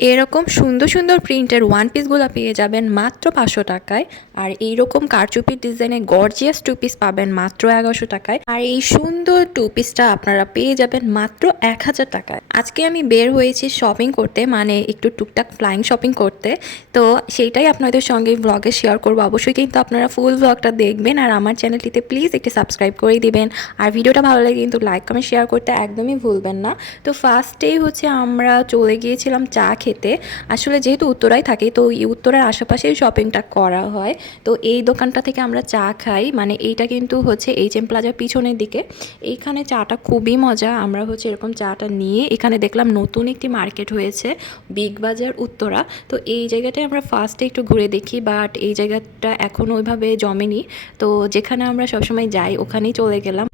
এরকম সুন্দর সুন্দর প্রিন্টের ওয়ান পিসগুলো পেয়ে যাবেন মাত্র 500 টাকায়। আর এইরকম কারচুপির ডিজাইনের গর্জিয়াস টু পিস পাবেন মাত্র 1100 টাকায়। আর এই সুন্দর টু পিসটা আপনারা পেয়ে যাবেন মাত্র 1000 টাকায়। আজকে আমি বের হয়েছি শপিং করতে, মানে একটু টুকটাক ফ্লাইং শপিং করতে। তো সেইটাই আপনাদের সঙ্গে ব্লগে শেয়ার করবো। অবশ্যই কিন্তু আপনারা ফুল ব্লগটা দেখবেন আর আমার চ্যানেলটিতে প্লিজ একটি সাবস্ক্রাইব করে দিবেন। আর ভিডিওটা ভালো লাগে কিন্তু লাইক কমেন্ট শেয়ার করতে একদমই ভুলবেন না। তো ফার্স্টেই হচ্ছে আমরা চলে গিয়েছিলাম চা খেতে। আসলে যেহেতু উত্তরায় থাকি, তো এই উত্তরার আশেপাশেই শপিংটা করা হয়। তো এই দোকানটা থেকে আমরা চা খাই, মানে এইটা কিন্তু হচ্ছে এইচএম প্লাজার পিছনের দিকে। এইখানে চাটা খুবই মজা। আমরা হচ্ছে এরকম চাটা নিয়ে এখানে দেখলাম নতুন একটি মার্কেট হয়েছে, বিগ বাজার উত্তরা। তো এই জায়গাটায় আমরা ফার্স্টে একটু ঘুরে দেখি, বাট এই জায়গাটা এখনও ওইভাবে জমেনি। তো যেখানে আমরা সবসময় যাই ওখানেই চলে গেলাম।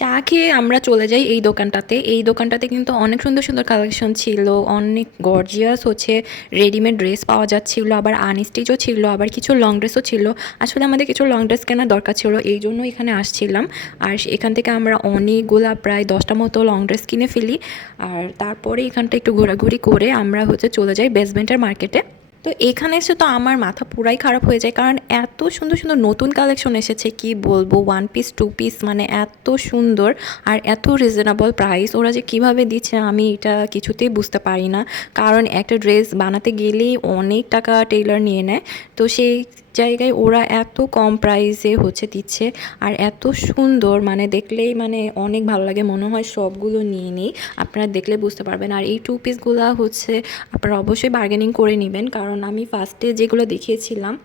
চা খেয়ে আমরা চলে যাই এই দোকানটাতে। এই দোকানটাতে কিন্তু অনেক সুন্দর সুন্দর কালেকশন ছিল, অনেক গর্জিয়াস হচ্ছে রেডিমেড ড্রেস পাওয়া যাচ্ছিল, আবার আনস্টিচও ছিল, আবার কিছু লং ড্রেসও ছিল। আসলে আমাদের কিছু লং ড্রেস কেনার দরকার ছিল, এই জন্য এখানে আসছিলাম। আর এখান থেকে আমরা অনেকগুলা প্রায় 10টা মতো লং ড্রেস কিনে ফেলি। আর তারপরে এখানটা একটু ঘোরাঘুরি করে আমরা হচ্ছে চলে যাই বেসমেন্টের মার্কেটে। তো এখানে এসে তো আমার মাথা পুরাই খারাপ হয়ে যায়, কারণ এত সুন্দর সুন্দর নতুন কালেকশন এসেছে, কি বলবো। ওয়ান পিস টু পিস মানে এত সুন্দর আর এত রিজনেবল প্রাইস। ওরা যে কিভাবে দিচ্ছে আমি এটা কিছুতেই বুঝতে পারি না, কারণ একটা ড্রেস বানাতে গেলেই অনেক টাকা টেইলার নিয়ে নেয়। তো সেই জায়গায় ওরা এত কম প্রাইসে হচ্ছে দিচ্ছে আর এত সুন্দর, মানে দেখলেই মানে অনেক ভালো লাগে, মনে হয় সবগুলো নিয়ে নিই। আপনারা দেখলে বুঝতে পারবেন। আর এই টু পিসগুলো হচ্ছে আপনারা অবশ্যই বার্গেনিং করে নেবেন, কারণ আমি ফার্স্টে যেগুলো দেখিয়েছিলাম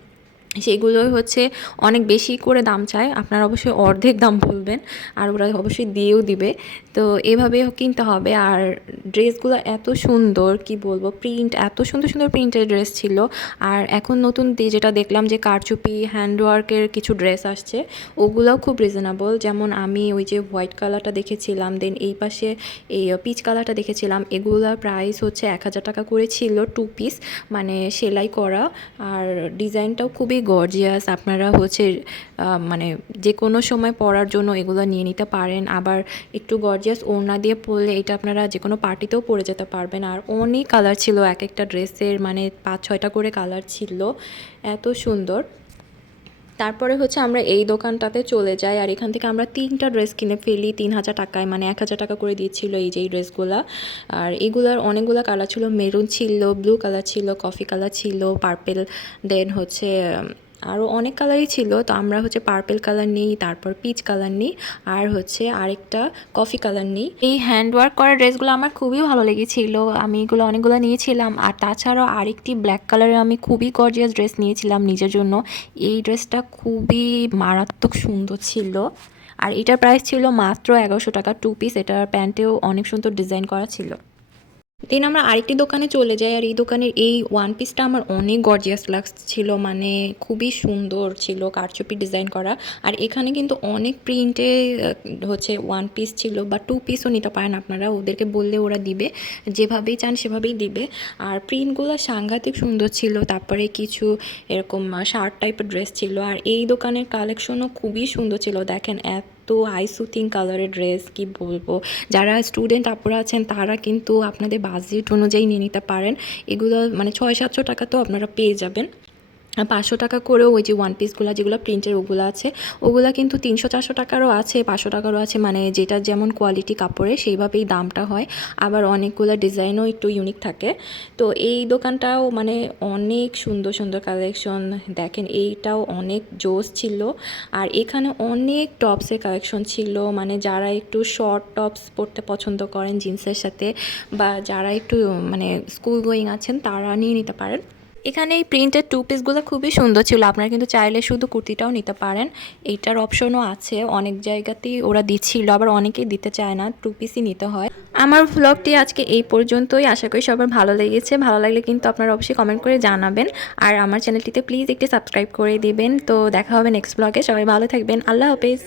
সেগুলোই হচ্ছে অনেক বেশি করে দাম চায়। আপনারা অবশ্যই অর্ধেক দাম বলবেন আর ওরা অবশ্যই দিয়েও দিবে। তো এভাবে কিনতে হবে। আর ড্রেসগুলো এত সুন্দর, কি বলবো, প্রিন্ট এত সুন্দর সুন্দর প্রিন্টের ড্রেস ছিল। আর এখন নতুন যেটা দেখলাম যে কারচুপি হ্যান্ডওয়ার্কের কিছু ড্রেস আসছে, ওগুলোও খুব রিজনেবল। যেমন আমি ওই যে হোয়াইট কালারটা দেখেছিলাম, দেন এই পাশে এই পিচ কালারটা দেখেছিলাম, এগুলোর প্রাইস হচ্ছে 1000 টাকা করে ছিল টু পিস, মানে সেলাই করা। আর ডিজাইনটাও খুবই গর্জিয়াস। আপনারা হচ্ছে মানে যে কোনো সময় পরার জন্য এগুলো নিয়ে নিতে পারেন। আবার একটু গর্জিয়াস ওড়না দিয়ে পরলে এটা আপনারা যে কোনো পার্টিতেও পরে যেতে পারবেন। আর অনেক কালার ছিল এক একটা ড্রেসের, মানে 5-6টা করে কালার ছিল, এত সুন্দর। তারপরে হচ্ছে আমরা এই দোকানটাতে চলে যাই আর এখান থেকে আমরা 3টা ড্রেস কিনে ফেলি 3000 টাকায়, মানে 1000 টাকা করে দিচ্ছিল এই যে এই ড্রেসগুলা। আর এগুলার অনেকগুলো কালার ছিল, মেরুন ছিল, ব্লু কালার ছিল, কফি কালার ছিল, পার্পেল, দেন হচ্ছে আরও অনেক কালারই ছিল। তো আমরা হচ্ছে পার্পেল কালার নিই, তারপর পিচ কালার নিই, আর হচ্ছে আরেকটা কফি কালার নিই। এই হ্যান্ডওয়ার্ক করা ড্রেসগুলো আমার খুবই ভালো লেগেছিল, আমি এগুলো অনেকগুলো নিয়েছিলাম। আর তাছাড়াও আরেকটি ব্ল্যাক কালারের আমি খুবই গর্জিয়াস ড্রেস নিয়েছিলাম নিজের জন্য। এই ড্রেসটা খুবই মারাত্মক সুন্দর ছিল। আর এটার প্রাইস ছিল মাত্র 1100 টাকা টু পিস। এটার প্যান্টেও অনেক সুন্দর ডিজাইন করা ছিল। দেন আমরা আরেকটি দোকানে চলে যাই আর এই দোকানের এই ওয়ান পিসটা আমার অনেক গর্জিয়াস লাগছিল, মানে খুবই সুন্দর ছিল, কারচুপি ডিজাইন করা। আর এখানে কিন্তু অনেক প্রিন্টে হচ্ছে ওয়ান পিস ছিল, বা টু পিসও নিতে পারেন আপনারা, ওদেরকে বললে ওরা দিবে, যেভাবেই চান সেভাবেই দিবে। আর প্রিন্টগুলো সাংঘাতিক সুন্দর ছিল। তারপরে কিছু এরকম শার্ট টাইপের ড্রেস ছিল। আর এই দোকানের কালেকশনও খুবই সুন্দর ছিল, দেখেন এত আই সুথিং কালারের ড্রেস, কি বলবো। যারা স্টুডেন্ট আপুরা আছেন তারা কিন্তু আপনাদের বাজেট অনুযায়ী নিয়ে নিতে পারেন। এগুলো মানে 600-700 টাকা তো আপনারা পেয়ে যাবেন। 500 টাকা করেও ওই যে ওয়ান পিসগুলো যেগুলো প্রিন্টের ওগুলো আছে, ওগুলো কিন্তু 300-400 টাকারও আছে, 500 টাকারও আছে, মানে যেটা যেমন কোয়ালিটি কাপড়ে সেইভাবেই দামটা হয়। আবার অনেকগুলো ডিজাইনও একটু ইউনিক থাকে। তো এই দোকানটাও মানে অনেক সুন্দর সুন্দর কালেকশন, দেখেন এইটাও অনেক জোস ছিল। আর এখানে অনেক টপসের কালেকশন ছিল, মানে যারা একটু শর্ট টপস পরতে পছন্দ করেন জিন্সের সাথে, বা যারা একটু মানে স্কুল গোয়িং আছেন তারা নিয়ে নিতে পারেন। এখানে এই প্রিন্টের টু পিসগুলো খুবই সুন্দর ছিল, আপনারা কিন্তু চাইলে শুধু কুর্তিটাও নিতে পারেন, এইটার অপশনও আছে। অনেক জায়গাতেই ওরা দিচ্ছিল, আবার অনেকেই দিতে চায় না, টু পিসই নিতে হয়। আমার ভ্লগটি আজকে এই পর্যন্তই, আশা করি সবার ভালো লেগেছে। ভালো লাগলে কিন্তু আপনারা অবশ্যই কমেন্ট করে জানাবেন। আর আমার চ্যানেলটিতে প্লিজ একটি সাবস্ক্রাইব করে দিবেন। তো দেখা হবে নেক্সট ব্লগে, সবাই ভালো থাকবেন, আল্লাহ হাফেজ।